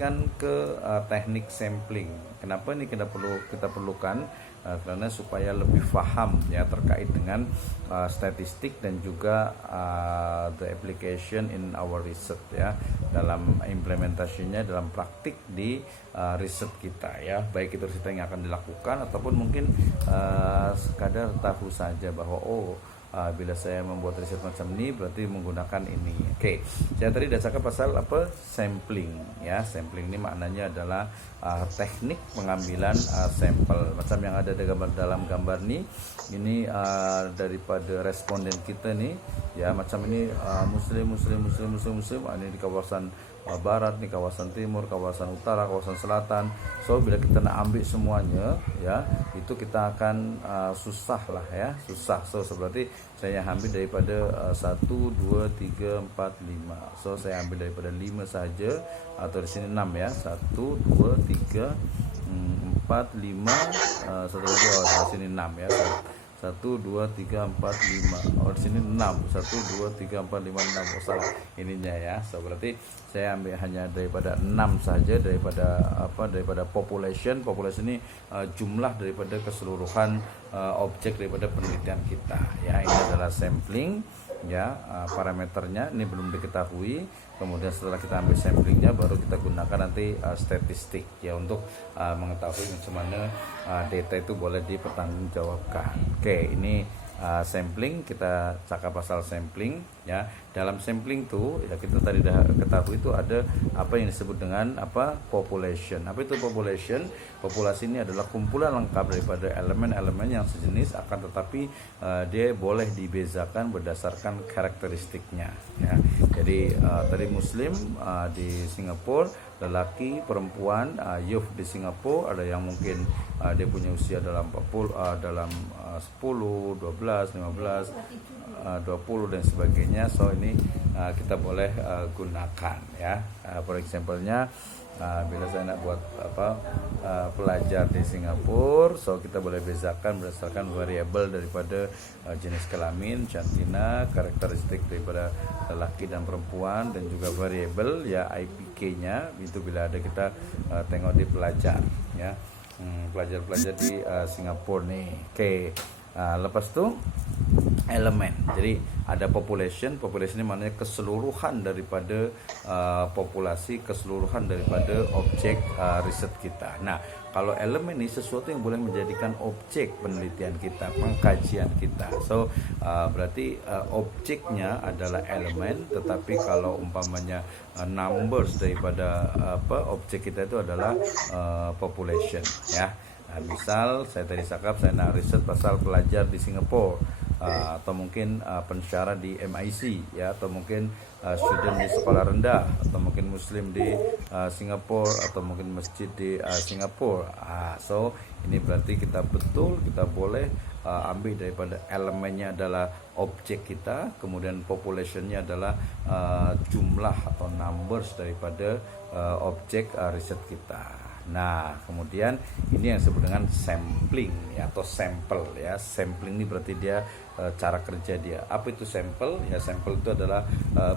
lanjutkan ke teknik sampling. Kenapa ini kita perlukan? Karena supaya lebih paham ya terkait dengan statistik dan juga the application in our research ya, dalam implementasinya dalam praktik di riset kita ya, baik itu riset yang akan dilakukan ataupun mungkin sekadar tahu saja bahwa bila saya membuat riset macam ini berarti menggunakan ini. Oke, saya tadi sudah cakap pasal apa? Sampling ya. Sampling ini maknanya adalah teknik pengambilan sampel. Macam yang ada dalam gambar ini daripada responden kita nih ya, macam ini muslim. Ini di kawasan barat, nih kawasan timur, kawasan utara, kawasan selatan. So bila kita nak ambil semuanya ya, itu kita akan susah lah ya, susah. So seperti saya ambil daripada 1, 2, 3, 4, 5. So saya ambil daripada 5 saja, atau di sini 6 ya. 1, 2, 3, 4, 5, satu lagi di sini 6 ya. 1, 2, 3, 4, 5. Di sini 6. 1, 2, 3, 4, 5, 6. Salah ininya ya. So berarti saya ambil hanya daripada 6 saja, daripada population. Population ini jumlah daripada keseluruhan objek daripada penelitian kita. Ya, ini adalah sampling ya, parameternya ini belum diketahui. Kemudian setelah kita ambil samplingnya baru kita gunakan nanti statistik ya, untuk mengetahui macam mana data itu boleh dipertanggungjawabkan. Oke, ini sampling, kita cakap pasal sampling ya. Dalam sampling itu ya, kita tadi dah ketahui itu ada apa yang disebut dengan population. Apa itu population? Populasi ini adalah kumpulan lengkap daripada elemen-elemen yang sejenis, akan tetapi dia boleh dibezakan berdasarkan karakteristiknya ya. Jadi tadi muslim di Singapura, lelaki, perempuan, youth di Singapura, ada yang mungkin dia punya usia dalam 10, 12, 15, 20 dan sebagainya. So ini kita boleh gunakan ya. For example-nya bila saya nak buat pelajar di Singapura, so kita boleh bezakan berdasarkan variabel daripada jenis kelamin, jantina, karakteristik daripada lelaki dan perempuan, dan juga variabel ya IPK-nya. Itu bila ada kita tengok di pelajar ya, pelajar-pelajar di Singapura nih. Oke. Lepas tu elemen. Jadi ada population. Population ini maknanya keseluruhan daripada populasi, keseluruhan daripada objek riset kita. Nah, kalau elemen ini sesuatu yang boleh menjadikan objek penelitian kita, pengkajian kita. So berarti objeknya adalah elemen, tetapi kalau umpamanya numbers daripada objek kita itu adalah population ya. Nah, misal saya tadi cakap saya nak riset pasal pelajar di Singapura, atau mungkin pensyarah di MIC ya, atau mungkin student di sekolah rendah, atau mungkin muslim di Singapura, atau mungkin masjid di Singapura. So ini berarti kita boleh ambil daripada elemennya adalah objek kita, kemudian populationnya adalah jumlah atau numbers daripada objek riset kita. Nah, kemudian ini yang disebut dengan sampling ya, atau sampel ya. Sampling ini berarti dia cara kerja dia. Apa itu sampel? Ya, sampel itu adalah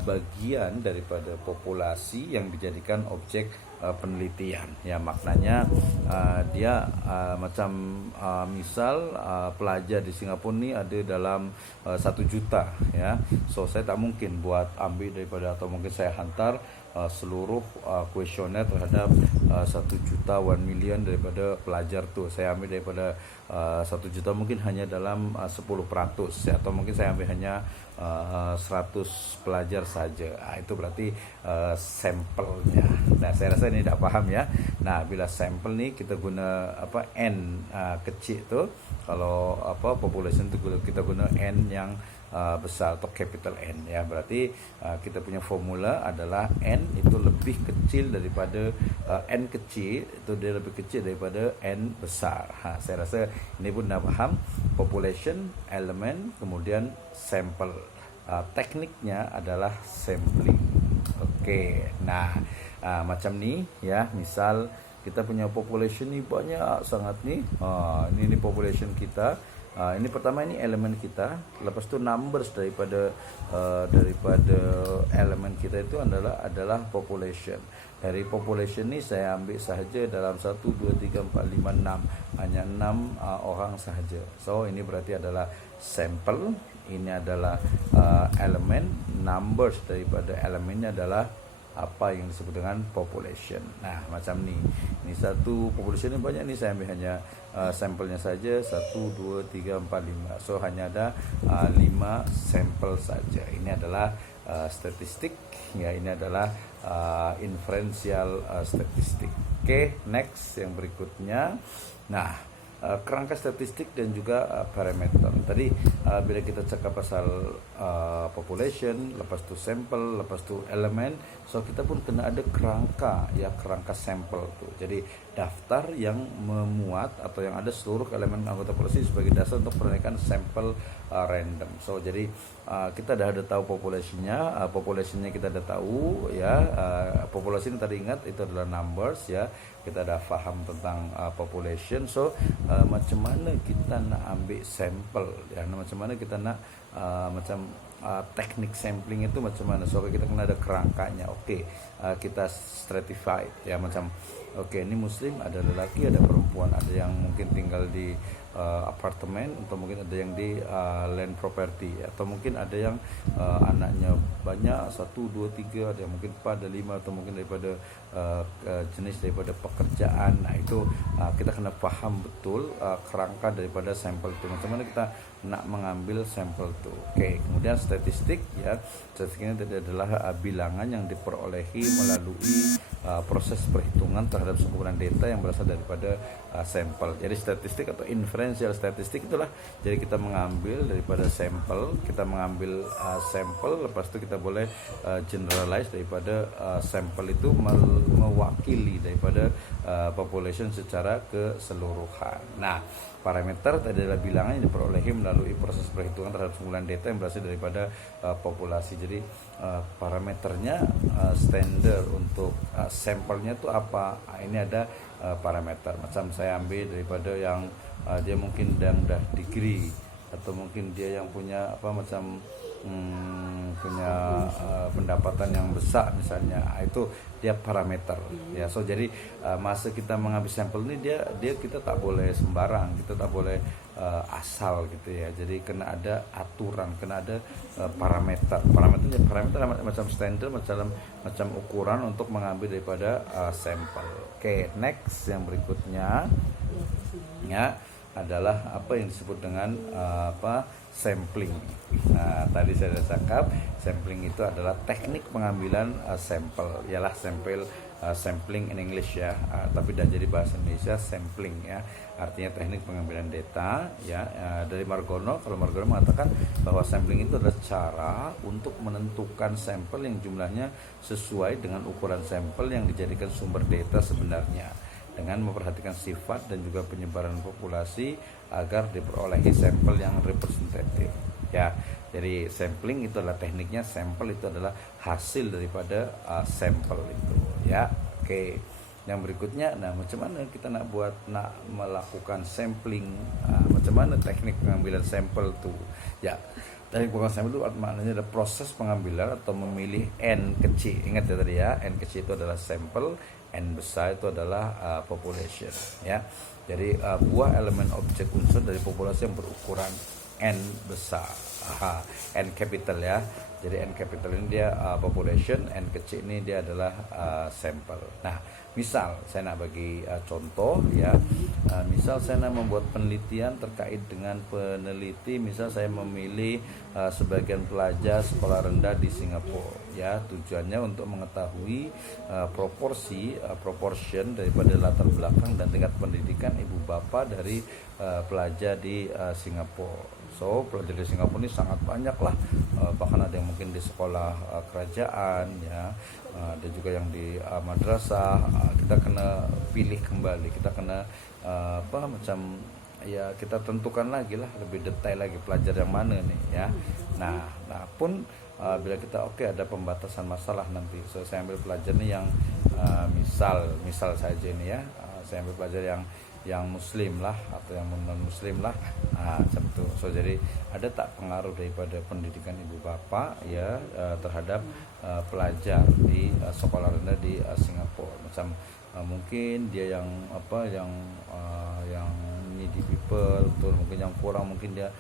bagian daripada populasi yang dijadikan objek penelitian. Ya, maknanya dia macam misal pelajar di Singapura ni ada dalam 1 juta ya. So saya tak mungkin buat ambil daripada, atau mungkin saya hantar seluruh kuesioner terhadap 1 juta 1 million daripada pelajar tu. Saya ambil daripada 1 juta mungkin hanya dalam 10%, ya, atau mungkin saya ambil hanya 100 pelajar saja. Itu berarti sampelnya. Nah, saya rasa ini tak faham ya. Nah, bila sampel ni kita guna n kecil tu, kalau population tu kita guna n yang besar atau capital N ya. Berarti kita punya formula adalah N itu lebih kecil daripada N kecil, itu dia lebih kecil daripada N besar. Saya rasa ini pun dah faham. Population, element, kemudian sample. Tekniknya adalah sampling. Okey. Nah, macam ni ya, misal kita punya population ni banyak sangat ni. Ini population kita. Ini pertama, ini elemen kita, lepas itu numbers daripada elemen kita itu adalah population. Dari population ini saya ambil sahaja dalam 1, 2, 3, 4, 5, 6, hanya 6 orang sahaja. So ini berarti adalah sampel, ini adalah elemen, numbers daripada elemennya adalah apa yang disebut dengan population. Nah, macam ni. Ini satu population ni banyak ni, saya ambil hanya sampelnya saja 1, 2, 3, 4, 5. So hanya ada 5 sampel saja. Ini adalah statistik, ya, ini adalah inferential statistik. Oke, next yang berikutnya. Nah, kerangka statistik dan juga parameter. Tadi bila kita cakap pasal population, lepas tu sampel, lepas tu elemen, so kita pun kena ada kerangka, ya, kerangka sampel tu. Jadi daftar yang memuat atau yang ada seluruh elemen anggota populasi sebagai dasar untuk penilaian sampel random. So jadi kita dah ada tahu populasinya kita dah tahu, ya. Populasi ini tadi ingat itu adalah numbers, ya. Kita dah faham tentang population. So macam mana kita nak ambil sampel, ya, macam mana kita nak teknik sampling itu macam mana. So kita kena ada kerangkanya. Okey, kita stratified, ya, macam okey, ini muslim, ada lelaki, ada perempuan, ada yang mungkin tinggal di apartemen, atau mungkin ada yang di land property, atau mungkin ada yang anaknya banyak, 1, 2, 3, ada yang mungkin 4, ada 5, atau mungkin daripada jenis daripada pekerjaan. Nah, itu kita kena faham betul kerangka daripada sampel itu, macam mana kita nak mengambil sampel itu. Okey, kemudian statistik, ya. Statistik ini adalah bilangan yang diperolehi melalui proses perhitungan terhadap sekumpulan data yang berasal daripada sampel. Jadi statistik atau inferential statistik itulah, jadi kita mengambil daripada sampel, kita mengambil sampel, lepas itu kita boleh generalize daripada sampel itu mewakili daripada population secara keseluruhan. Nah, parameter adalah bilangan yang diperolehi melalui proses perhitungan terhadap sekumpulan data yang berasal daripada populasi. Jadi parameternya standar untuk sampelnya itu apa? Ini ada parameter. Macam saya ambil daripada yang dia mungkin dah degree, atau mungkin dia yang punya punya pendapatan yang besar misalnya, itu dia parameter, ya. So jadi masa kita mengambil sampel ini, dia kita tak boleh sembarang, kita tak boleh asal gitu, ya. Jadi kena ada aturan, kena ada parameter macam standar, macam ukuran untuk mengambil daripada sampel. Oke, next yang berikutnya, ya, adalah apa yang disebut dengan sampling. Nah, tadi saya sudah cakap, sampling itu adalah teknik pengambilan sampel, ialah sampling in English, ya, tapi dah jadi bahasa Indonesia sampling, ya, artinya teknik pengambilan data, ya. Dari Margono, kalau Margono mengatakan bahwa sampling itu adalah cara untuk menentukan sampel yang jumlahnya sesuai dengan ukuran sampel yang dijadikan sumber data sebenarnya, dengan memperhatikan sifat dan juga penyebaran populasi agar diperolehi sampel yang representatif, ya. Jadi sampling itu adalah tekniknya, sampel itu adalah hasil daripada sampel itu, ya. Oke, yang berikutnya, nah, macam mana kita nak melakukan sampling, macam mana teknik pengambilan sampel itu, ya. Teknik pengambilan sampel itu maknanya adalah proses pengambilan atau memilih N kecil. Ingat ya tadi, ya, N kecil itu adalah sampel, N besar itu adalah population, ya. Jadi buah elemen objek unsur dari populasi yang berukuran N besar, N capital, ya. Jadi N capital ini dia population, N kecil ini dia adalah sampel. Nah, misal saya nak bagi contoh, ya. Misal saya nak membuat penelitian terkait dengan peneliti, misal saya memilih sebagian pelajar sekolah rendah di Singapura, ya. Tujuannya untuk mengetahui proportion daripada latar belakang dan tingkat pendidikan ibu bapa dari pelajar di Singapura. So pelajar di Singapura ini sangat banyak lah, bahkan ada yang mungkin di sekolah kerajaan, ya, ada juga yang di madrasah. Kita kena pilih kembali, kita kena ya, kita tentukan lagi lah, lebih detail lagi pelajar yang mana nih, ya. Nah pun bila kita ada pembatasan masalah nanti, so saya ambil pelajar nih yang misal saja ini, ya, saya ambil pelajar yang yang muslim lah atau yang non muslim lah, macam itu. So jadi ada tak pengaruh daripada pendidikan ibu bapak ya terhadap pelajar di sekolah rendah di Singapura. Macam mungkin dia yang yang needy people, betul, mungkin yang kurang, mungkin dia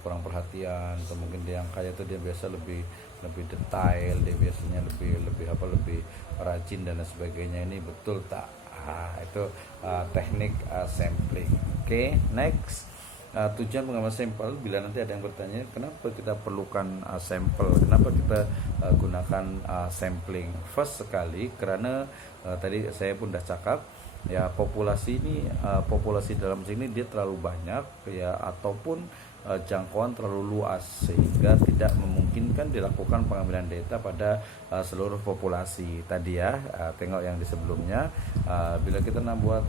kurang perhatian, atau mungkin dia yang kaya itu dia biasa lebih detail, dia biasanya lebih rajin dan lain sebagainya. Ini betul tak? Itu teknik sampling. Oke, next. Tujuan pengambilan sampel, bila nanti ada yang bertanya kenapa kita perlukan sampel, kenapa kita gunakan sampling. First sekali karena tadi saya pun dah cakap ya, populasi ini populasi dalam sini dia terlalu banyak ya, ataupun jangkauan terlalu luas sehingga tidak memungkinkan dilakukan pengambilan data pada seluruh populasi tadi ya. Tengok yang di sebelumnya, bila kita nak buat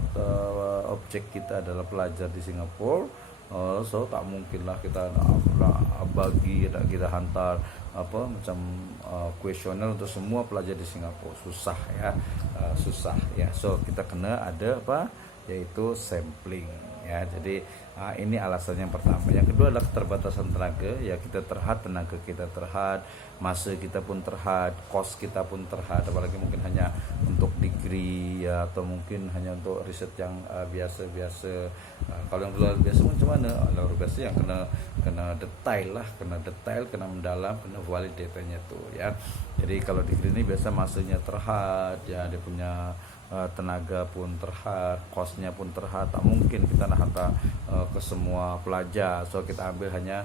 objek kita adalah pelajar di Singapura, so tak mungkinlah kita nak bagi, nak kita hantar macam kuesioner untuk semua pelajar di Singapura, susah ya. So kita kena ada yaitu sampling ya. Jadi ini alasan yang pertama. Yang kedua adalah keterbatasan tenaga ya, kita terhad, tenaga kita terhad, masa kita pun terhad, kos kita pun terhad, apalagi mungkin hanya untuk degree ya, atau mungkin hanya untuk riset yang biasa-biasa. Kalau yang luar biasa macam mana? Luar biasa yang kena detail lah, kena mendalam, kena valid datanya tu ya. Jadi kalau degree ini biasa masanya terhad ya, dia punya tenaga pun terhad, kosnya pun terhad. Tak mungkin kita nak hantar ke semua pelajar. So kita ambil hanya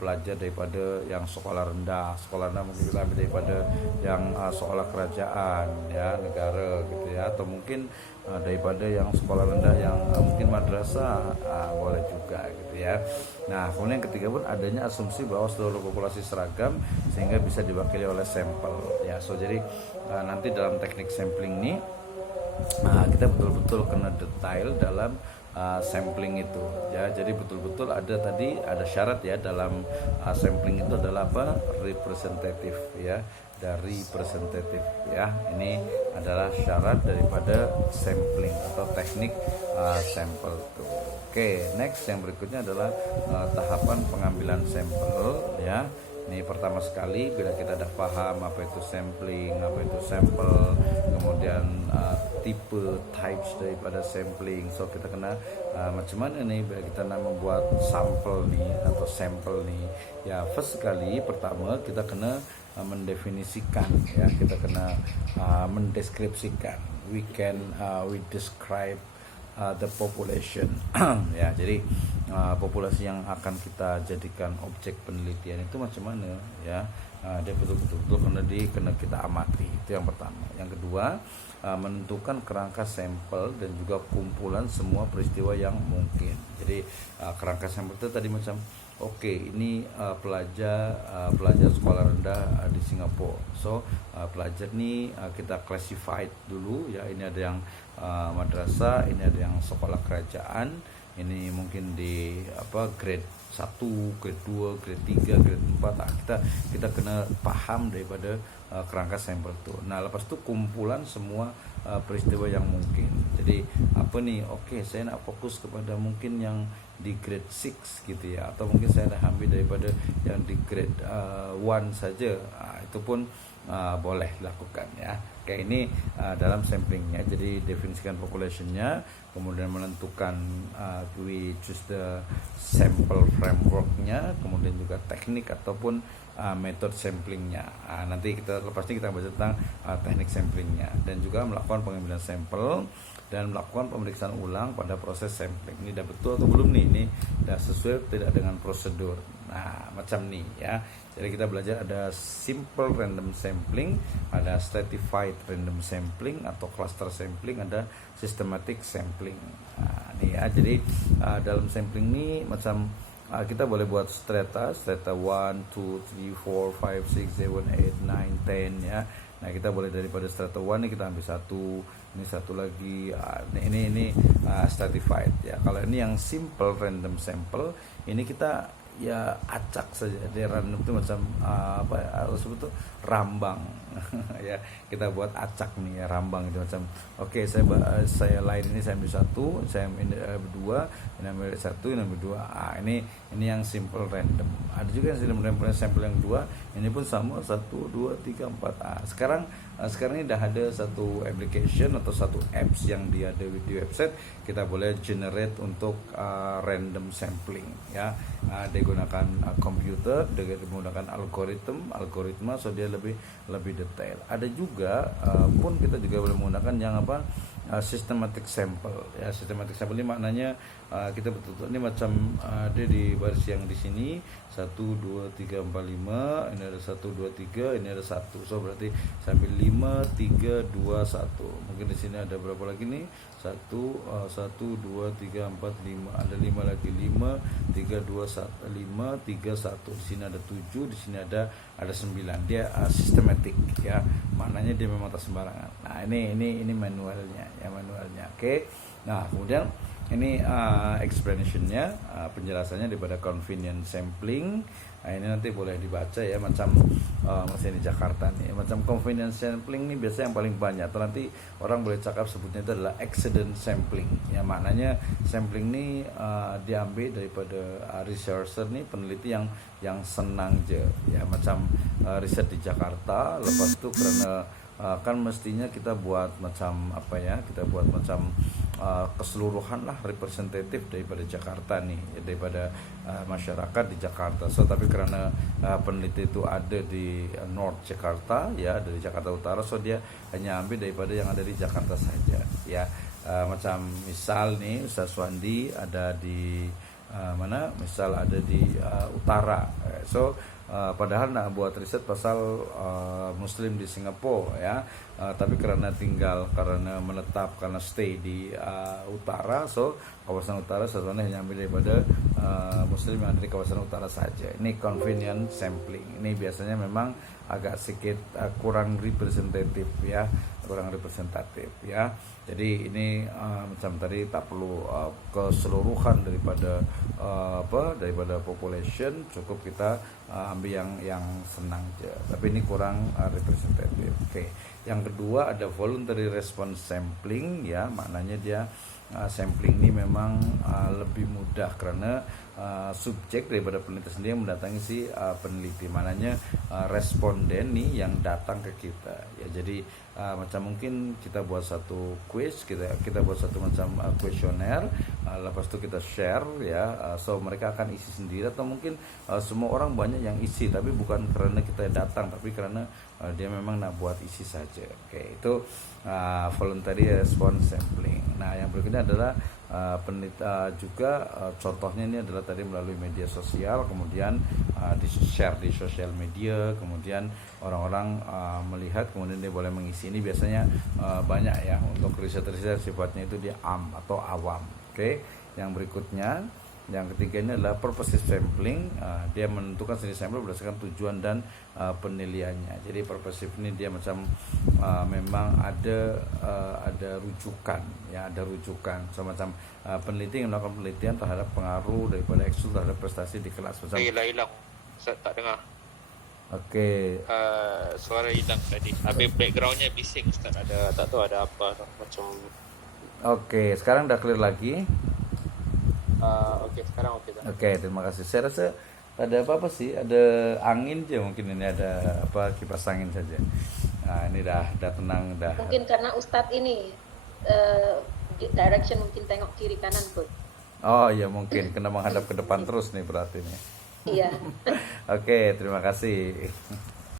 pelajar daripada yang sekolah rendah mungkin kita ambil daripada yang sekolah kerajaan ya, negara gitu ya, atau mungkin daripada yang sekolah rendah yang mungkin madrasah, boleh juga gitu ya. Nah kemudian yang ketiga pun adanya asumsi bahwa seluruh populasi seragam sehingga bisa diwakili oleh sampel ya. So jadi nanti dalam teknik sampling ini kita betul-betul kena detail dalam sampling itu ya. Jadi betul-betul ada syarat ya dalam sampling itu adalah representatif ya, dari representatif ya. Ini adalah syarat daripada sampling atau teknik sampel itu. Oke, next yang berikutnya adalah tahapan pengambilan sampel ya. Ini pertama sekali bila kita dah paham apa itu sampling, apa itu sampel, kemudian tipe types daripada sampling. So kita kena macam mana nih bila kita nak membuat sampel nih atau sampel nih. Ya first sekali pertama kita kena mendefinisikan ya, kita kena mendeskripsikan. We describe the population ya. Jadi populasi yang akan kita jadikan objek penelitian itu macam mana ya, dia betul-betul kena kita amati. Itu yang pertama. Yang kedua, menentukan kerangka sampel dan juga kumpulan semua peristiwa yang mungkin. Jadi kerangka sampel itu tadi macam ini pelajar sekolah rendah di Singapura. So pelajar ni kita classified dulu ya. Ini ada yang madrasah, ini ada yang sekolah kerajaan, ini mungkin di grade 1, grade 2, grade 3, grade 4. Kita kena paham daripada kerangka sampel itu. Nah, lepas itu kumpulan semua peristiwa yang mungkin. Jadi saya nak fokus kepada mungkin yang di grade 6 gitu ya, atau mungkin saya nak ambil daripada yang di grade 1 saja. Itu pun boleh dilakukan ya. Kayak ini dalam samplingnya. Jadi definisikan populationnya, kemudian menentukan we choose the sample frameworknya, kemudian juga teknik ataupun metode samplingnya. Nanti lepas ini kita baca tentang teknik samplingnya, dan juga melakukan pengambilan sampel dan melakukan pemeriksaan ulang pada proses sampling. Ini dah betul atau belum nih? Ini dah sesuai tidak dengan prosedur. Nah macam nih ya. Jadi kita belajar ada simple random sampling, ada stratified random sampling atau cluster sampling, ada systematic sampling. Nah, ini ya. Jadi dalam sampling ini macam kita boleh buat strata 1, 2, 3, 4, 5, 6, 7, 8, 9, 10 ya. Nah kita boleh daripada strata 1 ini kita ambil satu, ini satu lagi, ini stratified ya. Kalau ini yang simple random sample, ini kita ya acak saja. Dia random itu macam harus betul rambang. Ya, kita buat acak nih ya, rambang itu macam oke, saya line ini saya ambil satu, saya ambil dua, ini ambil satu, ini ambil dua. Ini yang simple random. Ada juga yang simple sampel yang dua, ini pun sama, satu dua tiga empat. Sekarang ini udah ada satu application atau satu apps yang dia ada di website, kita boleh generate untuk random sampling ya. Dia gunakan komputer, dia menggunakan algoritma, so dia lebih detail. Ada juga pun kita juga boleh menggunakan yang systematic sample ya. Systematic sample ini maknanya kita betul-betul ini macam dia di baris yang di sini 1 2 3 4 5, ini ada 1 2 3, ini ada 1, so berarti sampai 5 3 2 1. Mungkin di sini ada berapa lagi nih, 1 2 3 4 5, ada 5 lagi, 5 3 2 1, 5 3 1, di sini ada 7, di sini ada 9. Dia systematic ya, maknanya dia memang tak sembarangan. Nah ini manualnya ya, oke. Nah kemudian ini explanationnya, penjelasannya daripada convenient sampling. Nah, ini nanti boleh dibaca ya, macam masih di Jakarta nih, macam convenient sampling nih biasanya yang paling banyak, atau nanti orang boleh cakap sebutnya itu adalah accident sampling ya. Maknanya sampling ini diambil daripada researcher nih, peneliti yang senang je ya, macam riset di Jakarta, lepas itu karena kan mestinya kita buat macam kita buat macam keseluruhan lah, representatif daripada Jakarta nih ya, daripada masyarakat di Jakarta. So tapi karena peneliti itu ada di North Jakarta ya, dari Jakarta Utara, so dia hanya ambil daripada yang ada di Jakarta saja ya. Macam misal nih Ustaz Swandi ada di mana, misal ada di utara, so padahal nak buat riset pasal Muslim di Singapura ya, tapi karena menetap, karena stay di utara, so kawasan utara sebenarnya hanya ambil daripada Muslim yang ada di kawasan utara saja. Ini convenient sampling. Ini biasanya memang agak sedikit kurang representatif ya, Jadi ini macam tadi tak perlu keseluruhan daripada population, cukup kita ambil yang senang aja. Tapi ini kurang representatif. Oke. Yang kedua ada voluntary response sampling ya, maknanya dia sampling ini memang lebih mudah karena subjek daripada peneliti sendiri yang mendatangi si peneliti, maknanya responden nih yang datang ke kita ya. Jadi macam mungkin kita buat satu quiz, kita buat satu macam kuesioner, lepas itu kita share ya, so mereka akan isi sendiri, atau mungkin semua orang banyak yang isi, tapi bukan karena kita datang, tapi karena dia memang nak buat isi saja. Oke, itu voluntary response sampling. Nah yang berikutnya adalah juga contohnya ini adalah tadi melalui media sosial, kemudian di share di sosial media, kemudian orang-orang melihat, kemudian dia boleh mengisi. Ini biasanya banyak ya untuk riset-riset sifatnya itu dia atau awam. Oke. Yang berikutnya, yang ketiga ini adalah purposive sampling. Dia menentukan jenis sampel berdasarkan tujuan dan penilaiannya. Jadi purposive ini dia macam memang ada rujukan ya, semacam peneliti yang melakukan penelitian terhadap pengaruh daripada eksul terhadap prestasi di kelas. Macam hilang, saya tak dengar. Oke. Suara hilang tadi. Habis backgroundnya bising, Ustaz. Tak tahu ada apa macam. Oke, sekarang dah clear lagi. Oke, sekarang oke. Oke, terima kasih. Saya rasa ada apa sih? Ada angin aja mungkin, ini ada kipas angin saja. Nah, ini dah tenang dah. Mungkin karena Ustadz ini direction mungkin tengok kiri kanan pun. Oh iya, mungkin kena menghadap ke depan terus nih berarti nih. Iya. Oke, terima kasih.